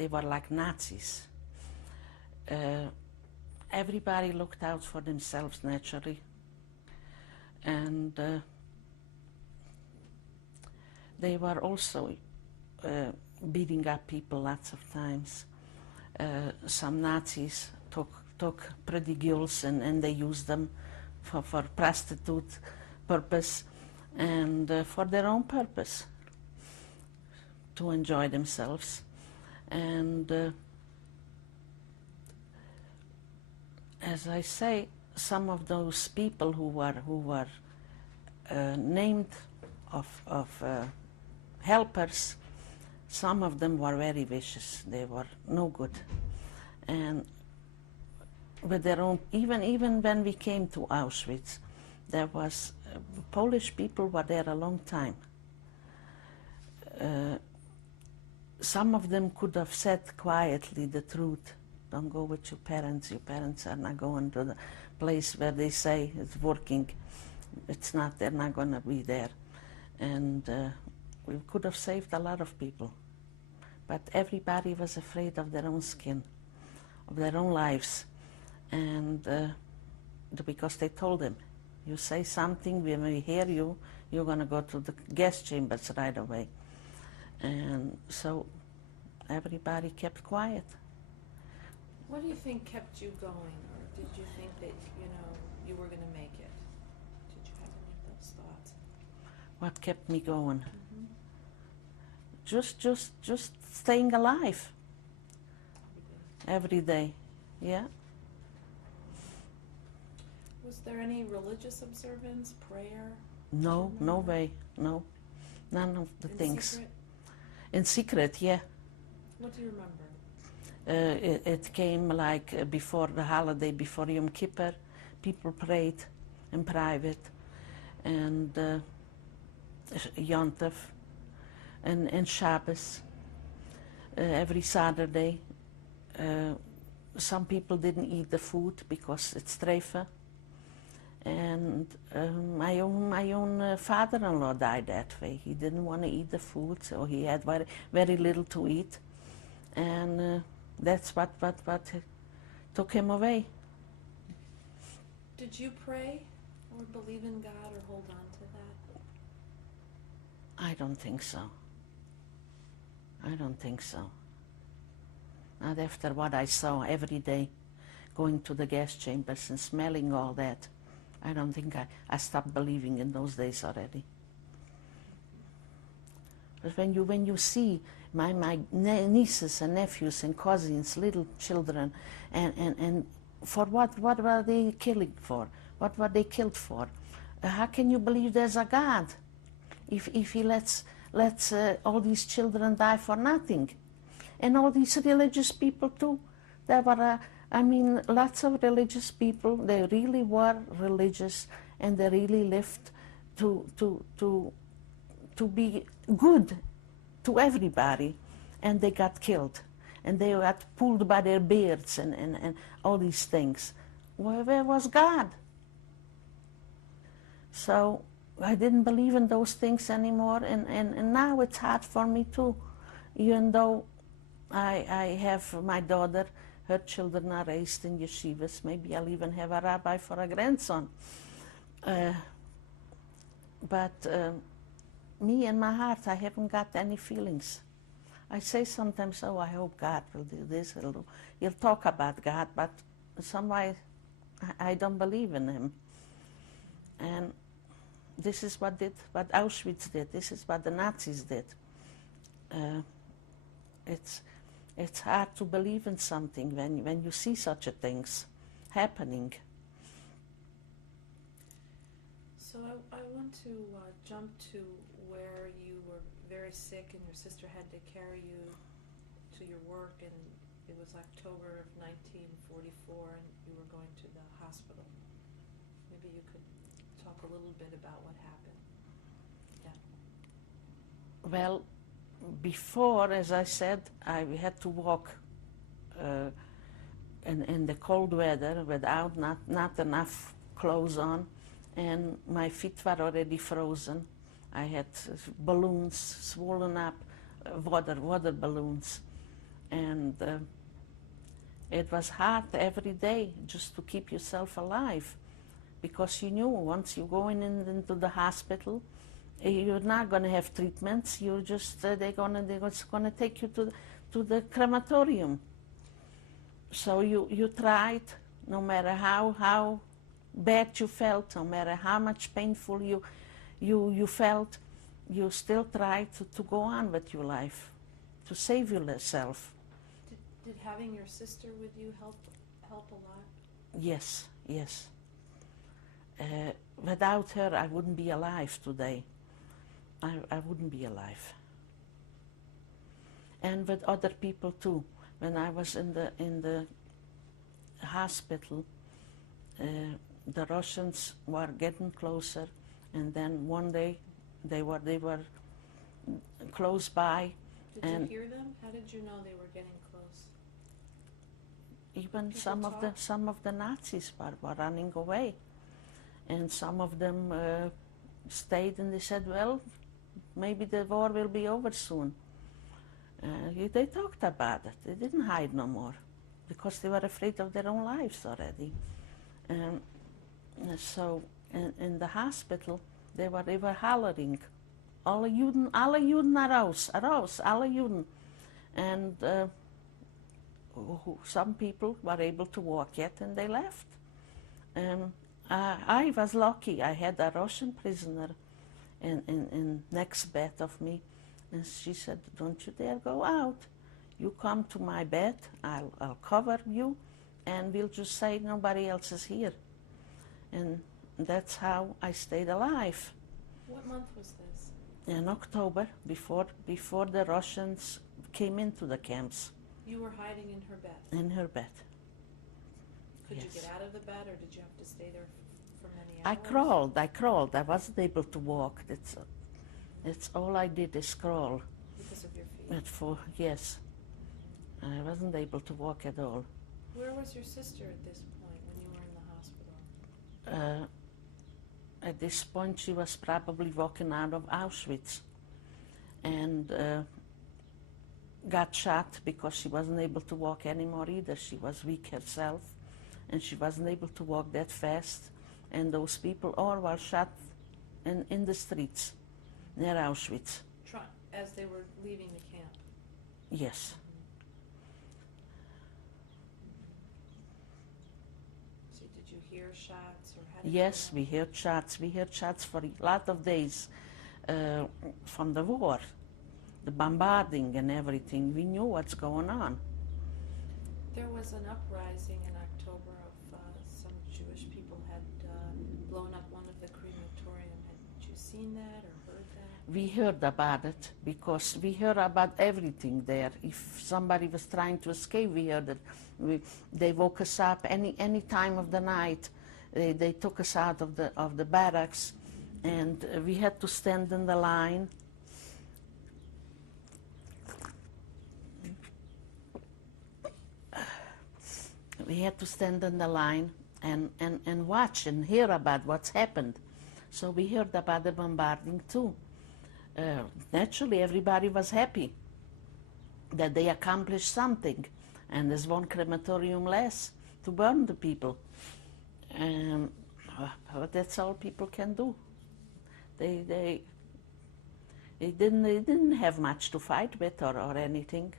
they were like Nazis. Everybody looked out for themselves naturally, and they were also beating up people lots of times. Some Nazis took pretty girls and they used them for prostitute purpose and for their own purpose, to enjoy themselves. And as I say, some of those people who were named of helpers, some of them were very vicious. They were no good, and with their own. Even when we came to Auschwitz, there was Polish people were there a long time. Some of them could have said quietly the truth. Don't go with your parents. Your parents are not going to the place where they say it's working. It's not. They're not going to be there, and we could have saved a lot of people. But everybody was afraid of their own skin, of their own lives, and because they told them, you say something, when we hear you, you're going to go to the gas chambers right away. And so everybody kept quiet. What do you think kept you going, or did you think that, you were going to make it? Did you have any of those thoughts? What kept me going? Mm-hmm. Just staying alive. Every day, yeah. Was there any religious observance, prayer? No, no way, no. None of the things. Secret? In secret, yeah. What do you remember? It came like before the holiday, before Yom Kippur, people prayed in private, and Yom Tov, and Shabbos, every Saturday. Some people didn't eat the food because it's treifa, and my own father-in-law died that way. He didn't want to eat the food, so he had very little to eat, and that's what took him away. Did you pray or believe in God or hold on to that? I don't think so. I don't think so. Not after what I saw every day, going to the gas chambers and smelling all that. I don't think I stopped believing in those days already. But when you see my nieces and nephews and cousins, little children, and for what were they killing for? What were they killed for? How can you believe there's a God if he lets all these children die for nothing? And all these religious people too. There were, lots of religious people. They really were religious, and they really lived to be good to everybody, and they got killed, and they got pulled by their beards and all these things. Where was God? So I didn't believe in those things anymore, and now it's hard for me too, even though I have my daughter. Her children are raised in yeshivas. Maybe I'll even have a rabbi for a grandson. But me in my heart, I haven't got any feelings. I say sometimes, oh, I hope God will do this. He'll talk about God, but somehow I don't believe in him. And this is what Auschwitz did. This is what the Nazis did. It's hard to believe in something when you see such a things happening. So I want to jump to where you were very sick and your sister had to carry you to your work, and it was October of 1944 and you were going to the hospital. Maybe you could talk a little bit about what happened. Yeah. Well, before, as I said, I had to walk in the cold weather without not enough clothes on, and my feet were already frozen. I had balloons swollen up, water balloons, And it was hard every day just to keep yourself alive, because you knew once you go into the hospital, you're not going to have treatments. You're just they're just gonna take you to the crematorium. So you tried, no matter how bad you felt, no matter how much painful you felt, you still tried to go on with your life, to save yourself. Did having your sister with you help a lot? Yes, yes. Without her, I wouldn't be alive today. I wouldn't be alive. And with other people too. When I was in the hospital, the Russians were getting closer, and then one day they were close by. Did you hear them? How did you know they were getting close? Even People some of the Nazis were running away, and some of them stayed, and they said, well, maybe the war will be over soon. They talked about it. They didn't hide no more, because they were afraid of their own lives already. So in the hospital, they were hollering, alle Juden raus, raus, alle Juden. And some people were able to walk yet, and they left. I was lucky. I had a Russian prisoner in next bed of me, and she said, don't you dare go out. You come to my bed, I'll cover you, and we'll just say nobody else is here. And that's how I stayed alive. What month was this? In October, before the Russians came into the camps. You were hiding in her bed? In her bed. Could Yes. you get out of the bed, or did you have to stay there for many I hours? I crawled. I wasn't able to walk. That's all I did is crawl. Because of your feet? Yes. I wasn't able to walk at all. Where was your sister at this point when you were in the hospital? At this point, she was probably walking out of Auschwitz, and got shot because she wasn't able to walk anymore either. She was weak herself, and she wasn't able to walk that fast. And those people all were shot in the streets near Auschwitz. As they were leaving the camp? Yes. So did you hear shots, or how did Yes, you know? we heard shots. We heard shots for a lot of days from the war, the bombarding and everything. We knew what's going on. There was an uprising in October of some Jewish people had blown up one of the crematorium. Had you seen that or heard that? We heard about it because we heard about everything there. If somebody was trying to escape, we heard it. They woke us up any time of the night. They took us out of the barracks, and we had to stand in the line. We had to stand in the line and watch and hear about what's happened. So we heard about the bombarding too. Naturally, everybody was happy that they accomplished something, and there's one crematorium less to burn the people. But that's all people can do. They didn't have much to fight with or anything.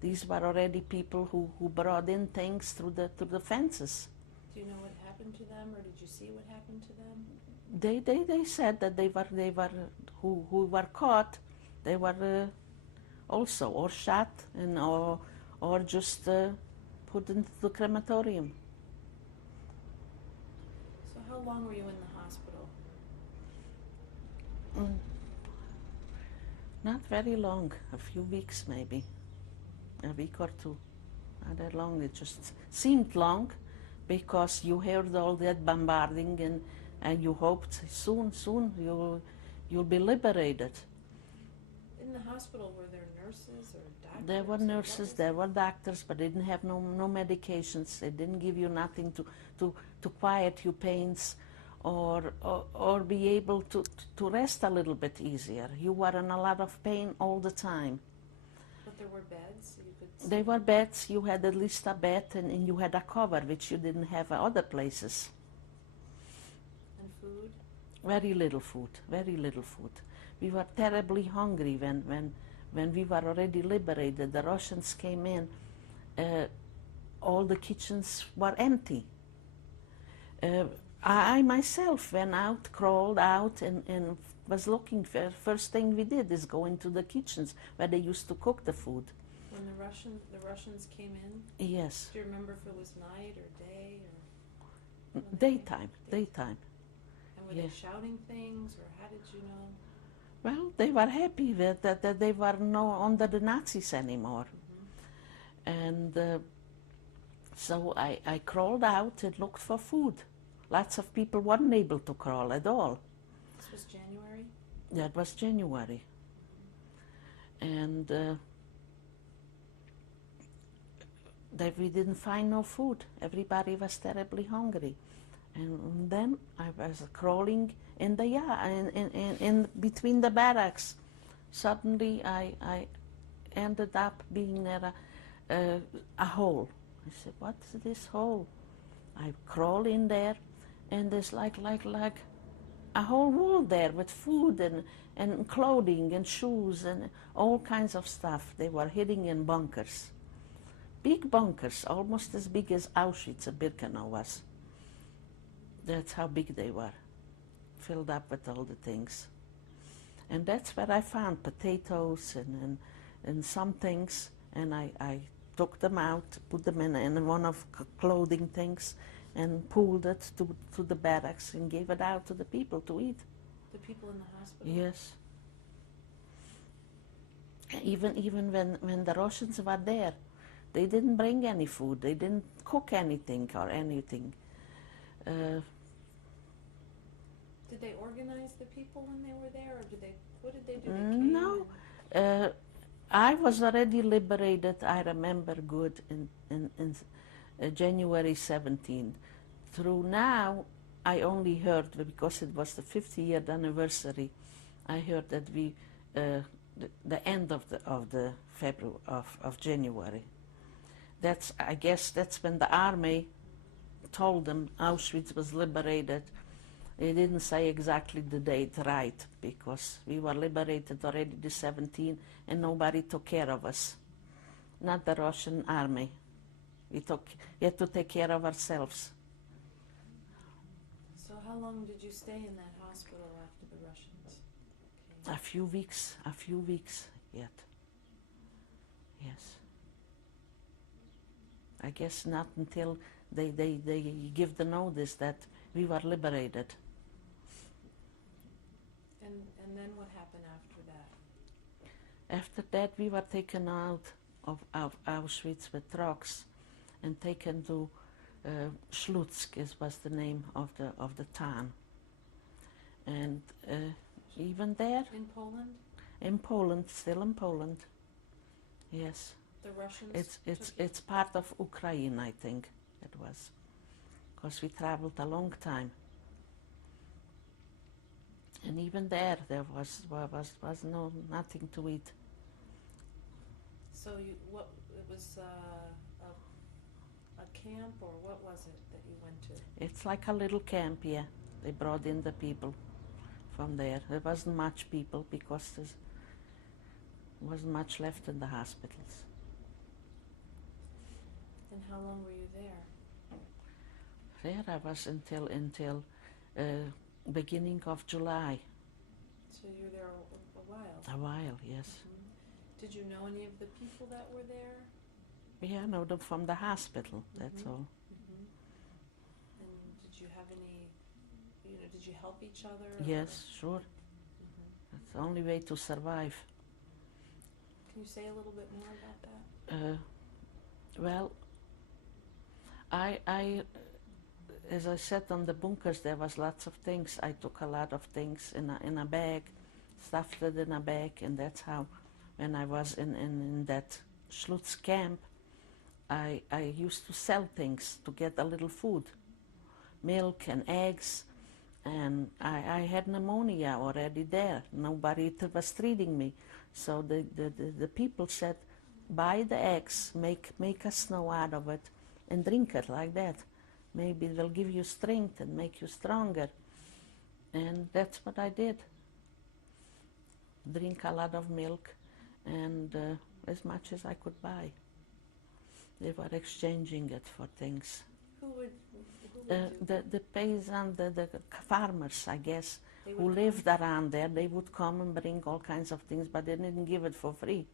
These were already people who brought in things through the fences. Do you know what happened to them, or did you see what happened to them? They said that they were who were caught. They were also or shot and or just put into the crematorium. So how long were you in the hospital? Not very long, a few weeks maybe, a week or two. Not that long. It just seemed long because you heard all that bombarding and you hoped soon you'll be liberated. In the hospital, were there nurses or doctors? There were or nurses, there were doctors, but they didn't have no medications. They didn't give you nothing to quiet your pains or be able to rest a little bit easier. You were in a lot of pain all the time. But there were beds, so you could sleep? They were beds. You had at least a bed, and you had a cover, which you didn't have at other places. And food? Very little food, very little food. We were terribly hungry when we were already liberated. The Russians came in, all the kitchens were empty. I myself went out, crawled out, and was looking for. First thing we did is go into the kitchens where they used to cook the food. When the Russians came in? Yes. Do you remember if it was night or day or? Daytime, daytime. And were Yeah. they shouting things, or how did you know? Well, they were happy that they were no under the Nazis anymore. And so I crawled out and looked for food. Lots of people weren't able to crawl at all. This was January? That was January. And that we didn't find no food. Everybody was terribly hungry. And then I was crawling in the yard, in between the barracks. Suddenly I ended up being near a hole. I said, what's this hole? I crawl in there, and there's like a whole wall there with food and clothing and shoes and all kinds of stuff. They were hiding in bunkers. Big bunkers, almost as big as Auschwitz and Birkenau was. That's how big they were, filled up with all the things. And that's where I found potatoes and some things, and I took them out, put them in one of clothing things, and pulled it to the barracks and gave it out to the people to eat. The people in the hospital? Yes. Even when the Russians were there, they didn't bring any food. They didn't cook anything or anything. Did they organize the people when they were there, or what did they do? They came No. and- I was already liberated, I remember good, in January 17th. Through now, I only heard, because it was the 50th anniversary, I heard that the end of January. I guess that's when the army told them Auschwitz was liberated. They didn't say exactly the date right, because we were liberated already the 17th and nobody took care of us. Not the Russian army. We had to take care of ourselves. So how long did you stay in that hospital after the Russians came? A few weeks yet. Yes. I guess not until they give the notice that we were liberated. And then what happened after that? After that, we were taken out of Auschwitz with trucks and taken to Slutsk, was the name of the town. And even there, In Poland? in Poland, still in Poland, yes. The Russians It's part of Ukraine, I think it was, because we traveled a long time. And even there was nothing to eat. So it was a camp, or what was it that you went to? It's like a little camp, yeah. They brought in the people from there. There wasn't much people because there wasn't much left in the hospitals. And how long were you there? There I was until beginning of July. So you were there a while? A while, yes. Mhm. Did you know any of the people that were there? Yeah, I know them from the hospital, that's all. Mhm. And did you have any, did you help each other? Yes, sure. Mhm. That's the only way to survive. Can you say a little bit more about that? Well, I, as I said, on the bunkers there was lots of things. I took a lot of things in a bag, stuffed it in a bag, and that's how, when I was in that Slutsk camp, I used to sell things to get a little food, milk and eggs, and I had pneumonia already there. Nobody was treating me, so the people said, buy the eggs, make a snow out of it, and drink it like that. Maybe it will give you strength and make you stronger. And that's what I did. Drink a lot of milk, and as much as I could buy. They were exchanging it for things. Who would The peasants, the farmers, I guess, they who would lived around there, they would come and bring all kinds of things, but they didn't give it for free.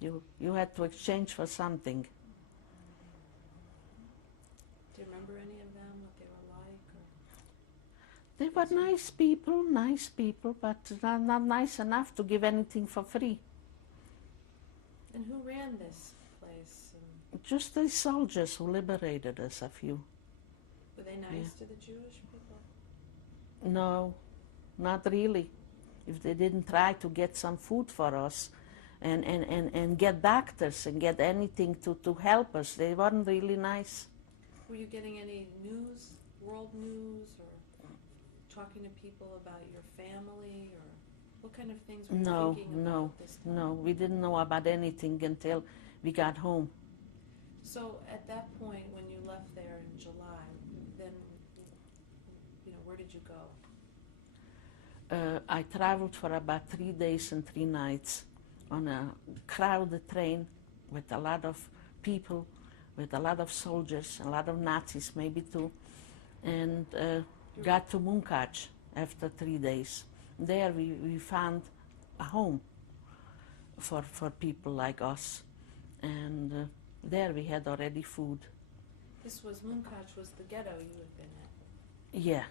You had to exchange for something. Do you remember any of them, what they were like? Or? They were nice people, but not nice enough to give anything for free. And who ran this place? And Just the soldiers who liberated us, a few. were they nice to the Jewish people? No, not really. If they didn't try to get some food for us and get doctors and get anything to help us, they weren't really nice. Were you getting any news, world news, or talking to people about your family, or what kind of things were you thinking about this time? No, we didn't know about anything until we got home. So at that point, when you left there in July, then, where did you go? I traveled for about 3 days and 3 nights on a crowded train with a lot of people, with a lot of soldiers, a lot of Nazis maybe too, and got to Munkach after 3 days. There we found a home for people like us, and there we had already food. This was Munkach, was the ghetto you had been at? Yeah,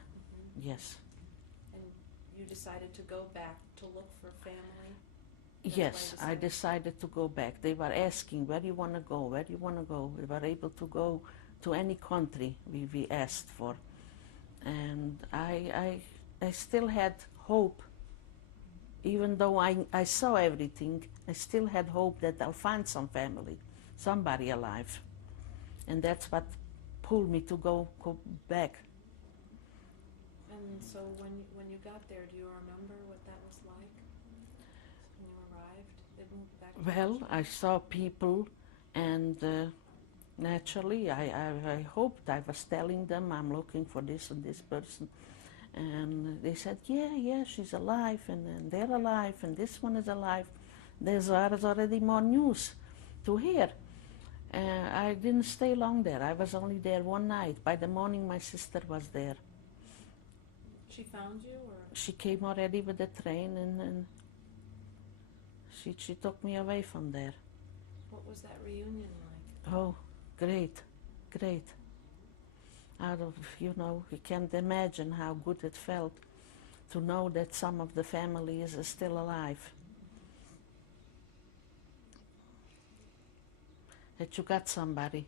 And yes. you decided to go back to look for family? Yes, I decided to go back. They were asking, where do you want to go, where do you want to go? We were able to go to any country we asked for. And I still had hope. Even though I saw everything, I still had hope that I'll find some family, somebody alive. And that's what pulled me to go back. And so when you got there, do you remember what that was like when you arrived? They moved back to Well, Auschwitz? I saw people, and naturally I hoped. I was telling them I'm looking for this and this person. And they said, yeah, she's alive, and they're alive, and this one is alive. There's already more news to hear. I didn't stay long there. I was only there one night. By the morning, my sister was there. She found you, or? She came already with the train, and she took me away from there. What was that reunion like? Oh, great. You can't imagine how good it felt to know that some of the family is still alive. That you got somebody.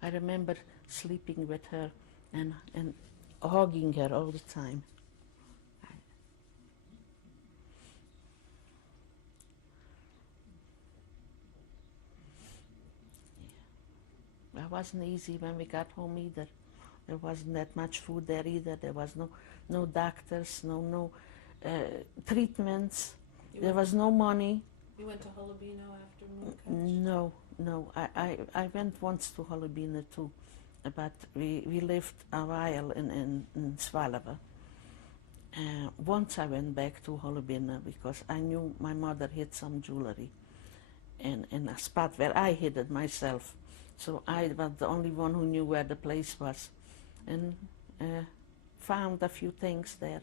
I remember sleeping with her and hugging her all the time. It wasn't easy when we got home either. There wasn't that much food there either. There was no doctors, no treatments. There was no money. You went to Holobino after Munkach? No. I went once to Holobino too, but we lived a while in Svalava. Once I went back to Holobino because I knew my mother hid some jewelry in a spot where I hid it myself. So I was the only one who knew where the place was, and found a few things there.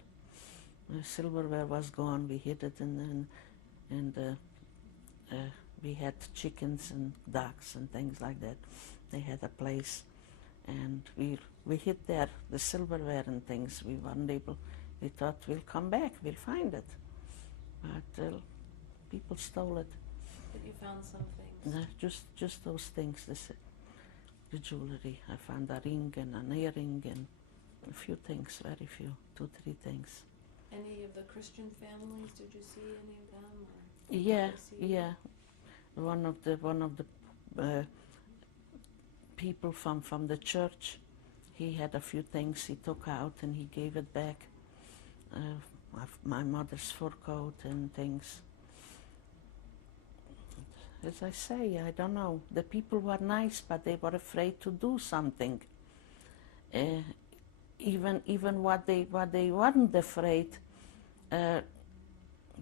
The silverware was gone. We hid it, and we had chickens and ducks and things like that. They had a place, and we hid there the silverware and things. We weren't able. We thought we'll come back, we'll find it, but people stole it. But you found some things? Just those things. The jewelry. I found a ring and an earring and a few things, very few, 2, 3 things. Any of the Christian families? Did you see any of them? Or Yeah. One of the people from the church, he had a few things he took out and he gave it back. My mother's fur coat and things. as I say, I don't know. The people were nice, but they were afraid to do something. Even what they weren't afraid,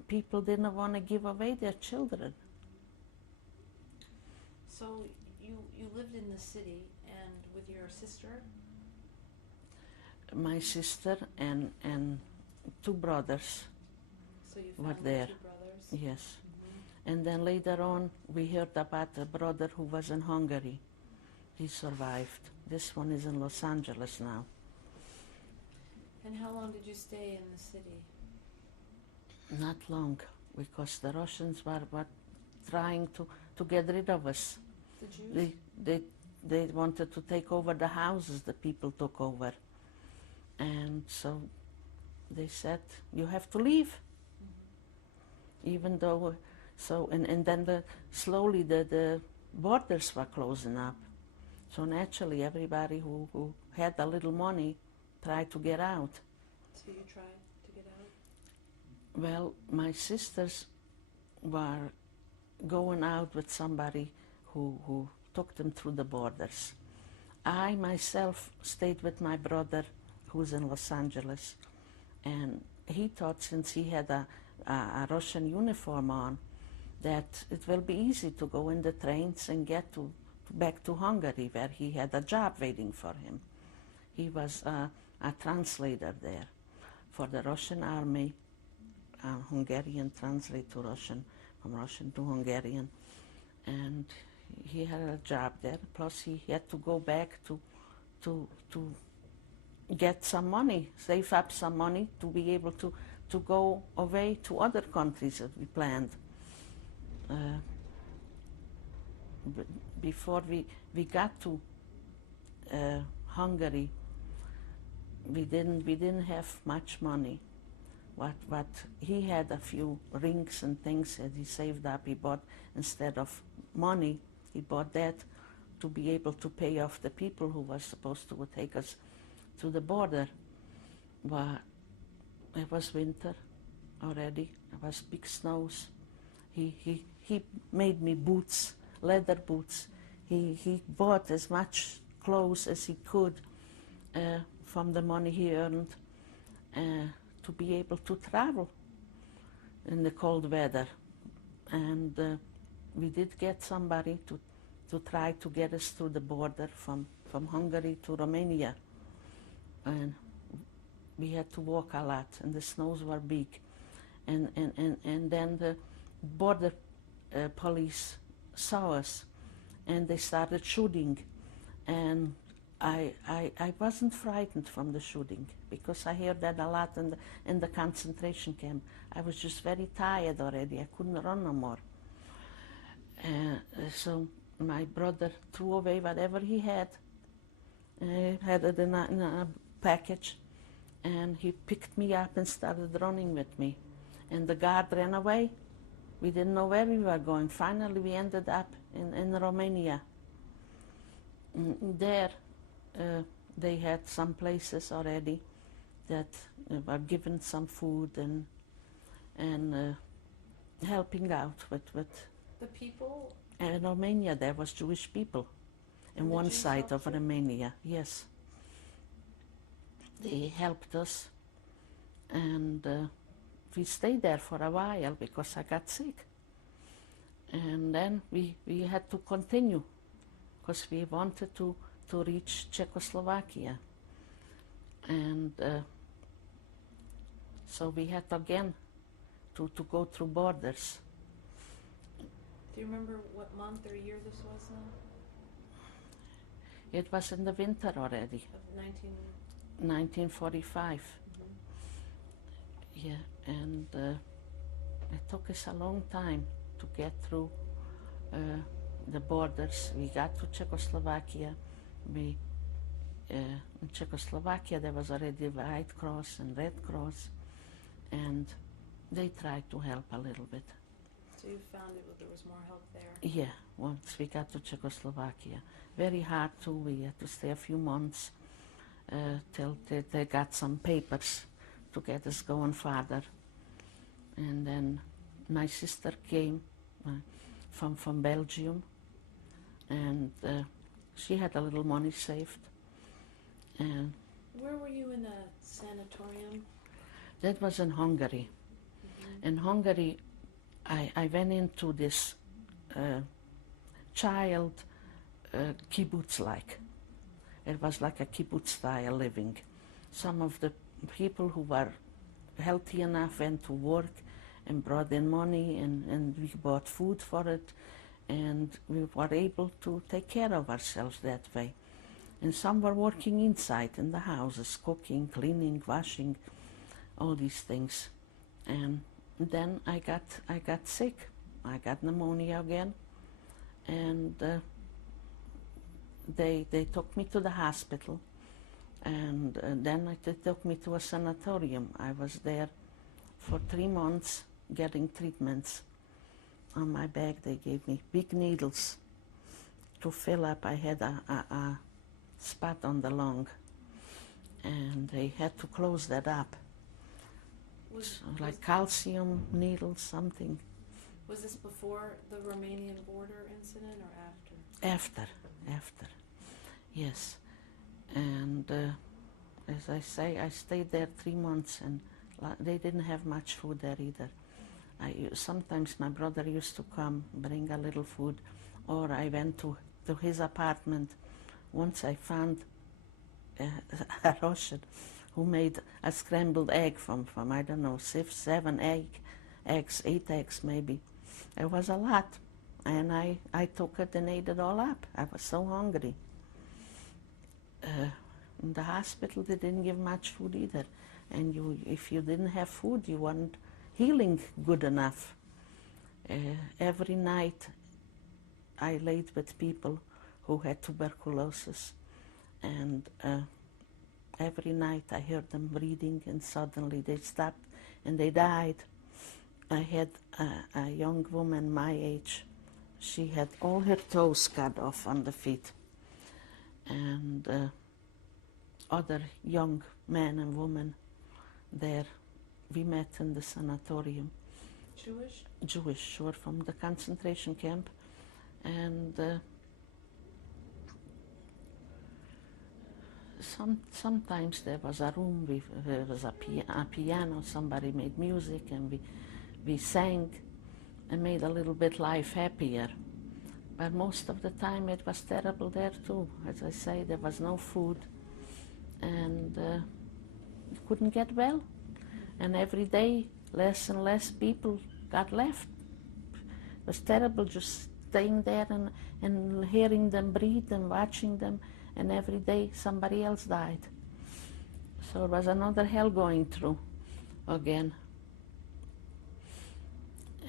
people didn't want to give away their children. So you lived in the city and with your sister? My sister and two brothers So you were found there. two brothers? Yes. And then later on, we heard about a brother who was in Hungary. He survived. This one is in Los Angeles now. And how long did you stay in the city? Not long, because the Russians were trying to get rid of us. The Jews? They wanted to take over the houses the people took over. And so they said, you have to leave. Even though, and then slowly the borders were closing up. So naturally everybody who had a little money tried to get out. So you tried to get out? Well, my sisters were going out with somebody who took them through the borders. I myself stayed with my brother who's in Los Angeles, and he thought since he had a Russian uniform on that it will be easy to go in the trains and get back to Hungary, where he had a job waiting for him. He was a translator there for the Russian army, Hungarian translate to Russian, from Russian to Hungarian, and he had a job there. Plus he had to go back to get some money, save up some money to be able to go away to other countries that we planned. Before we got to Hungary, we didn't have much money. What he had a few rings and things that he saved up. He bought, instead of money, he bought that to be able to pay off the people who were supposed to take us to the border. But it was winter already. It was big snows. He made me boots, leather boots. He bought as much clothes as he could from the money he earned to be able to travel in the cold weather. And we did get somebody to try to get us through the border from Hungary to Romania. And we had to walk a lot, and the snows were big. And then the border police saw us, and they started shooting. And I wasn't frightened from the shooting, because I heard that a lot in the concentration camp. I was just very tired already. I couldn't run no more. So my brother threw away whatever he had it in a package, and he picked me up and started running with me. And the guard ran away. We didn't know where we were going. Finally, we ended up in Romania. There, they had some places already that were given some food and helping out with. The people? In Romania, there was Jewish people. In one Jews side of helped you? Romania, yes. They helped us, and we stayed there for a while because I got sick. And then we had to continue because we wanted to reach Czechoslovakia. And so we had again to go through borders. Do you remember what month or year this was now? It was in the winter already, Of 1945. Mm-hmm. Yeah, and it took us a long time to get through the borders. We got to Czechoslovakia. In Czechoslovakia there was already White Cross and Red Cross, and they tried to help a little bit. So you found there was more help there? Yeah, once we got to Czechoslovakia. Very hard too. We had to stay a few months till they got some papers to get us going farther. And then my sister came. from Belgium, and she had a little money saved. And where were you in a sanatorium? that was in Hungary. In Hungary, I went into this child kibbutz-like. It was like a kibbutz-style living. Some of the people who were healthy enough went to work and brought in money, and we bought food for it, and we were able to take care of ourselves that way. And some were working inside in the houses, cooking, cleaning, washing, all these things. And then I got sick. I got pneumonia again, and they took me to the hospital, and then they took me to a sanatorium. I was there for 3 months getting treatments. On my back they gave me big needles to fill up. I had a spot on the lung, and they had to close that up. Like calcium needles, something. Was this before the Romanian border incident or after? After, yes. And as I say, I stayed there 3 months, and they didn't have much food there either. Sometimes my brother used to come, bring a little food, or I went to his apartment. Once I found a Russian who made a scrambled egg from I don't know, 7 eggs, 8 eggs maybe. It was a lot, and I took it and ate it all up. I was so hungry. In the hospital they didn't give much food either, and if you didn't have food, you weren't healing good enough. Every night I laid with people who had tuberculosis, and every night I heard them breathing, and suddenly they stopped and they died. I had a young woman my age. She had all her toes cut off on the feet, and other young men and women there. We met in the sanatorium. Jewish? Jewish, sure, from the concentration camp. And sometimes there was a room, there was a piano, somebody made music, and we sang and made a little bit life happier. But most of the time it was terrible there too. As I say, there was no food, and you couldn't get well. And every day, less and less people got left. It was terrible just staying there and hearing them breathe and watching them, and every day somebody else died. So it was another hell going through again.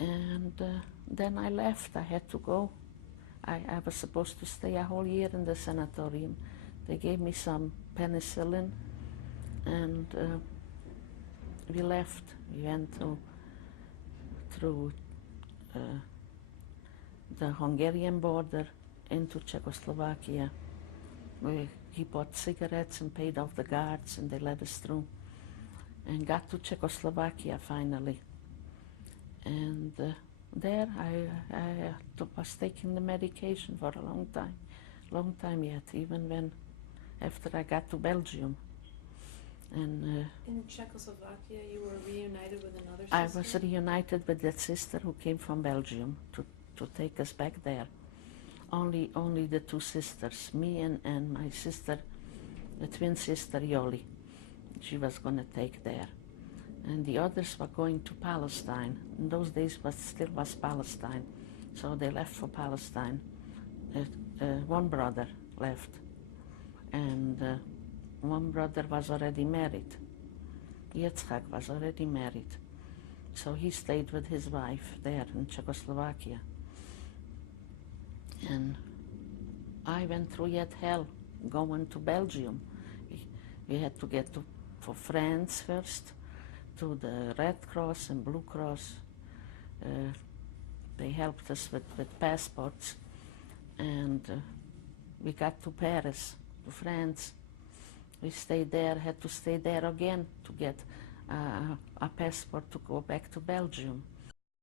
And then I left. I had to go. I was supposed to stay a whole year in the sanatorium. They gave me some penicillin, and we left. We went through the Hungarian border into Czechoslovakia. He bought cigarettes and paid off the guards, and they let us through, and got to Czechoslovakia finally. And there I was taking the medication for a long time yet, even when after I got to Belgium. And in Czechoslovakia, you were reunited with another sister? I was reunited with that sister who came from Belgium to take us back there. Only the 2 sisters, me and my sister, the twin sister Yoli. She was going to take there. And the others were going to Palestine. In those days still was Palestine. So they left for Palestine. One brother left. And one brother was already married. Yitzhak was already married. So he stayed with his wife there in Czechoslovakia. And I went through yet hell going to Belgium. We had to get for France first, to the Red Cross and Blue Cross. They helped us with passports, and we got to Paris, to France. We stayed there, had to stay there again to get a passport to go back to Belgium.